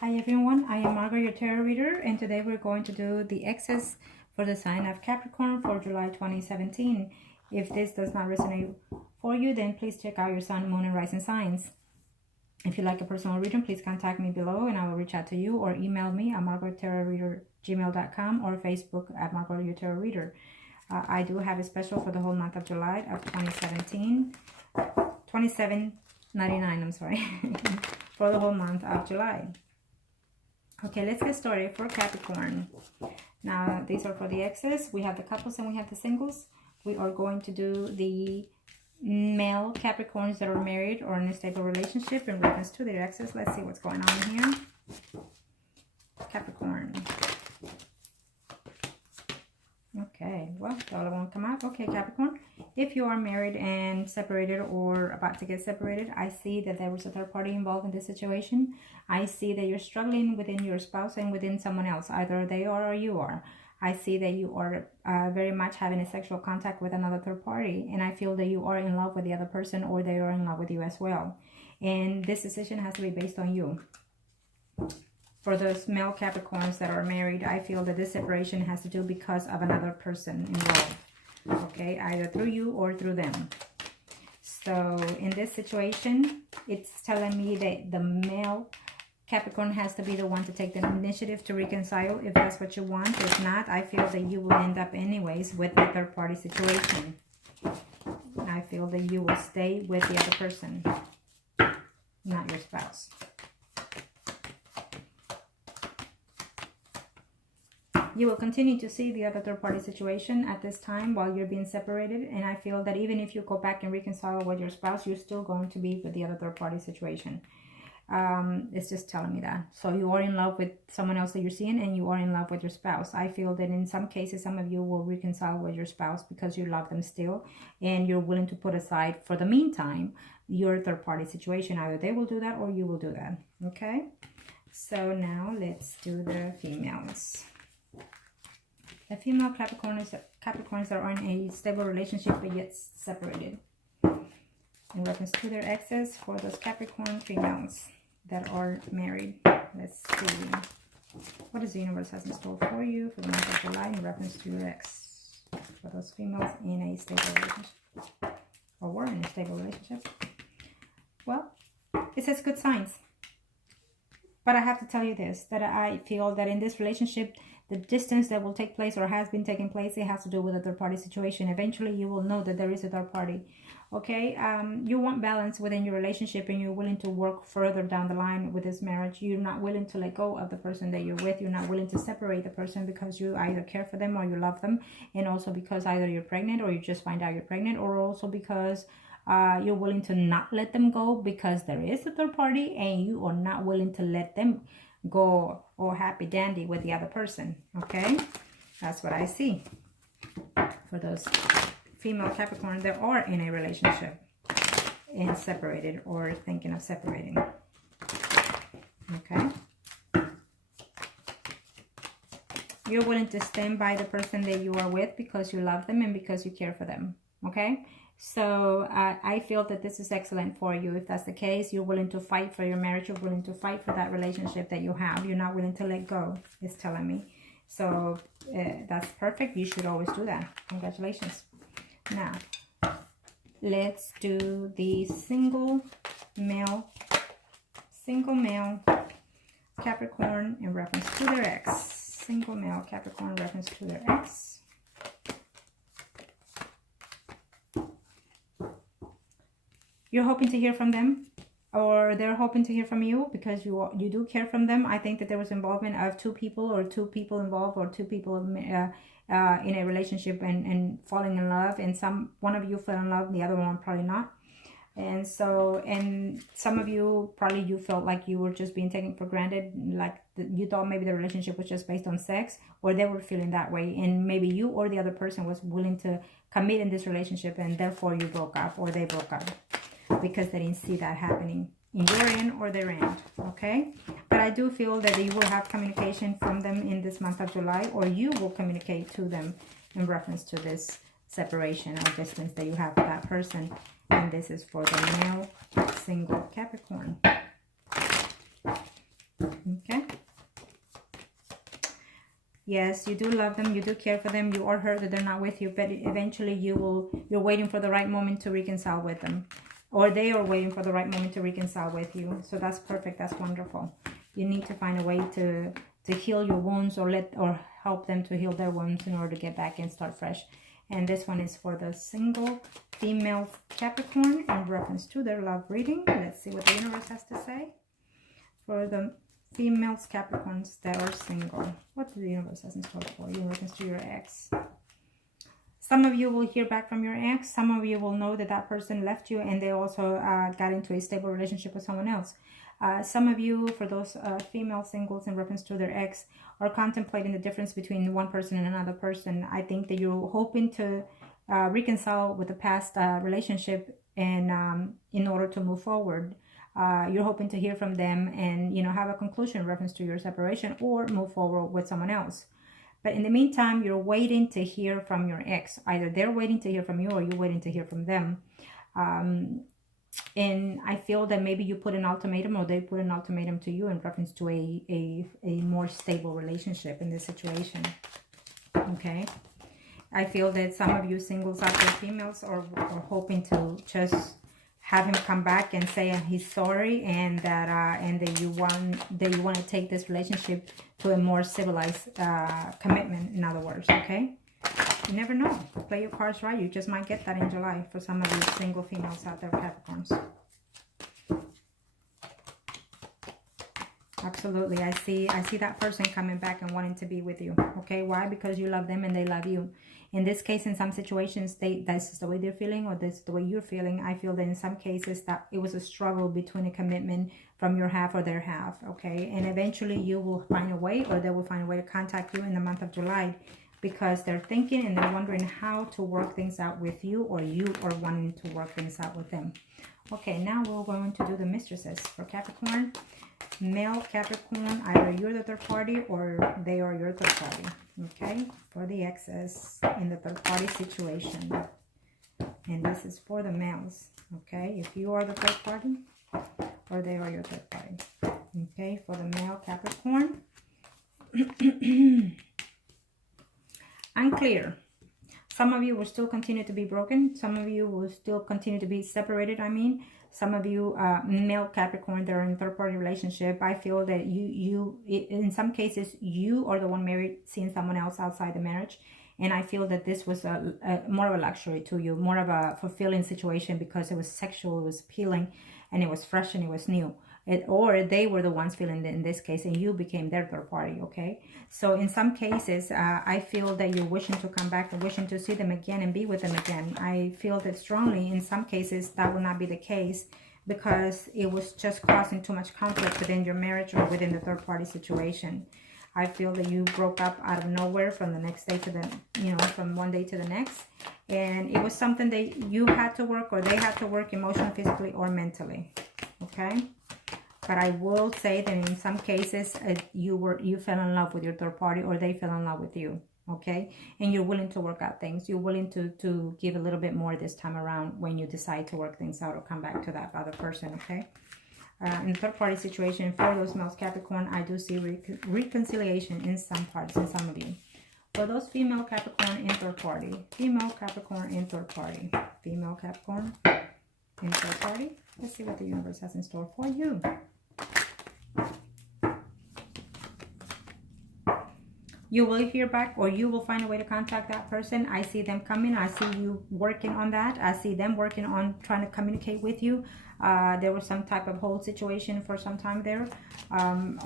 Hi everyone, I am Margaret, your tarot reader, and today we're going to do the X's for the sign of Capricorn for July 2017. If this does not resonate for you, then please check out your sun, moon, and rising signs. If you'd like a personal reading, please contact me below and I will reach out to you, or email me at margarettarotreader@gmail.com or Facebook at Margaret, your tarot reader. I do have a special for the whole month of July of 2017, $27.99, I'm sorry, for the whole month of July. Okay, let's get started for Capricorn. Now, these are for the X's. We have the couples and we have the singles. We are going to do the male Capricorns that are married or in a stable relationship in reference to their X's. Let's see what's going on here. Capricorn. Okay, well, the other one come out. Okay, Capricorn. If you are married and separated or about to get separated, I see that there was a third party involved in this situation. I see that you're struggling within your spouse and within someone else. Either they are or you are. I see that you are very much having a sexual contact with another third party. And I feel that you are in love with the other person or they are in love with you as well. And this decision has to be based on you. For those male Capricorns that are married, I feel that this separation has to do because of another person involved. Okay, either through you or through them. So in this situation, it's telling me that the male Capricorn has to be the one to take the initiative to reconcile if that's what you want. If not, I feel that you will end up anyways with the third party situation. I feel that you will stay with the other person, not your spouse. You will continue to see the other third party situation at this time while you're being separated. And I feel that even if you go back and reconcile with your spouse, you're still going to be with the other third party situation. It's just telling me that. So you are in love with someone else that you're seeing and you are in love with your spouse. I feel that in some cases, some of you will reconcile with your spouse because you love them still. And you're willing to put aside for the meantime your third party situation. Either they will do that or you will do that. Okay. So now let's do the females. The female Capricorns that are in a stable relationship but yet separated. In reference to their exes for those Capricorn females that are married. Let's see. What does the universe has in store for you for the month of July in reference to your ex? For those females in a stable relationship. Or were in a stable relationship. Well, it says good signs. But I have to tell you this, that I feel that in this relationship, the distance that will take place or has been taking place, it has to do with a third party situation. Eventually, you will know that there is a third party. Okay, you want balance within your relationship and you're willing to work further down the line with this marriage. You're not willing to let go of the person that you're with. You're not willing to separate the person because you either care for them or you love them. And also because either you're pregnant or you just find out you're pregnant, or also because you're willing to not let them go because there is a third party and you are not willing to let them go or happy dandy with the other person. Okay, that's what I see for those female Capricorn that are in a relationship and separated or thinking of separating. Okay, you're willing to stand by the person that you are with because you love them and because you care for them. Okay, so I feel that this is excellent for you. If that's the case, you're willing to fight for your marriage. You're willing to fight for that relationship that you have. You're not willing to let go, it's telling me. So that's perfect. You should always do that. Congratulations. Now, let's do the single male Capricorn in reference to their ex. Single male Capricorn in reference to their ex. You're hoping to hear from them, or they're hoping to hear from you because you do care from them. I think that there was involvement of two people involved, or two people in a relationship and falling in love, and one of you fell in love, the other one probably not. And so, and some of you probably you felt like you were just being taken for granted, like you thought maybe the relationship was just based on sex, or they were feeling that way, and maybe you or the other person was willing to commit in this relationship, and therefore you broke up or they broke up because they didn't see that happening in your end or their end. Okay, but I do feel that you will have communication from them in this month of July, or you will communicate to them in reference to this separation or distance that you have with that person. And this is for the male single Capricorn. Okay. Yes, you do love them. You do care for them. You are hurt that they're not with you, but eventually you're waiting for the right moment to reconcile with them, or they are waiting for the right moment to reconcile with you. So that's perfect. That's wonderful. You need to find a way to heal your wounds, or help them to heal their wounds in order to get back and start fresh. And this one is for the single female Capricorn in reference to their love reading. Let's see what the universe has to say for the females Capricorns that are single. What do the universe has in store for you in reference to your ex? Some of you will hear back from your ex. Some of you will know that that person left you and they also got into a stable relationship with someone else. Some of you, for those female singles in reference to their ex, are contemplating the difference between one person and another person. I think that you're hoping to reconcile with the past relationship, and in order to move forward. You're hoping to hear from them and, you know, have a conclusion in reference to your separation, or move forward with someone else. But in the meantime, you're waiting to hear from your ex. Either they're waiting to hear from you, or you're waiting to hear from them. And I feel that maybe you put an ultimatum, or they put an ultimatum to you in reference to a more stable relationship in this situation. Okay. I feel that some of you singles out there, females, are hoping to just have him come back and say he's sorry, and that you want to take this relationship to a more civilized commitment, in other words. Okay. You never know. Play your cards right. You just might get that in July for some of you single females out there, Capricorns. Absolutely. I see that person coming back and wanting to be with you. Okay. Why? Because you love them and they love you. In this case, in some situations, that's just the way they're feeling, or that's the way you're feeling. I feel that in some cases that it was a struggle between a commitment from your half or their half. Okay. And eventually you will find a way, or they will find a way to contact you in the month of July, because they're thinking and they're wondering how to work things out with you, or you are wanting to work things out with them. Okay, now we're going to do the mistresses for Capricorn. Male Capricorn, either you're the third party or they are your third party. Okay, for the exes in the third party situation. And this is for the males. Okay, if you are the third party or they are your third party. Okay, for the male Capricorn. Unclear. Some of you will still continue to be broken. Some of you will still continue to be separated. Some of you male Capricorn that are in third-party relationship, I feel that you in some cases you are the one married, seeing someone else outside the marriage, and I feel that this was a more of a luxury to you, more of a fulfilling situation, because it was sexual, it was appealing, and it was fresh and it was new. Or they were the ones feeling it in this case, and you became their third party. Okay, so in some cases I feel that you're wishing to come back and wishing to see them again and be with them again. I feel that strongly in some cases that will not be the case, because it was just causing too much conflict within your marriage or within the third party situation. I feel that you broke up out of nowhere from the next day to the, from one day to the next, and it was something that you had to work, or they had to work emotionally, physically, or mentally. Okay. But I will say that in some cases, you fell in love with your third party, or they fell in love with you, okay? And you're willing to work out things. You're willing to give a little bit more this time around when you decide to work things out or come back to that other person, okay? In the third party situation, for those males Capricorn, I do see reconciliation in some parts, in some of you. For those female Capricorn in third party, female Capricorn in third party, female Capricorn in third party. Let's see what the universe has in store for you. You will hear back, or you will find a way to contact that person. I see them coming. I see you working on that. I see them working on trying to communicate with you. There was some type of hold situation for some time there on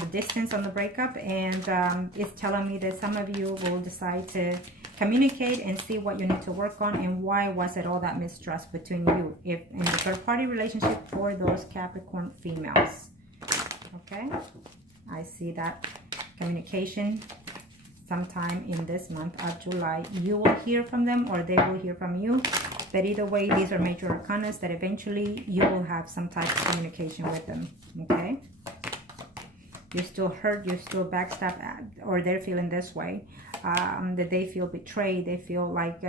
the distance, on the breakup. And it's telling me that some of you will decide to communicate and see what you need to work on, and why was it all that mistrust between you if in the third party relationship for those Capricorn females. Okay, I see that communication sometime in this month of July. You will hear from them, or they will hear from you, but either way, these are major arcanas that eventually you will have some type of communication with them. Okay, you're still hurt, you're still backstabbed, or they're feeling this way, that they feel betrayed, they feel like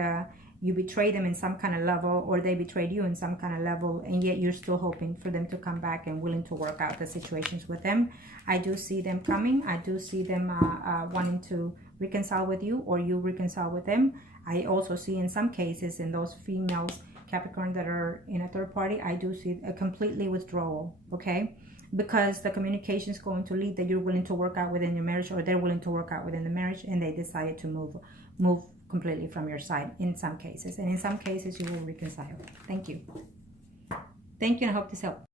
you betrayed them in some kind of level, or they betrayed you in some kind of level, and yet you're still hoping for them to come back and willing to work out the situations with them. I do see them coming. I do see them wanting to reconcile with you, or you reconcile with them. I also see in some cases, in those females, Capricorn, that are in a third party, I do see a completely withdrawal, okay? Because the communication is going to lead that you're willing to work out within your marriage, or they're willing to work out within the marriage, and they decided to move completely from your side in some cases. And in some cases, you will reconcile. Thank you. Thank you, and I hope this helped.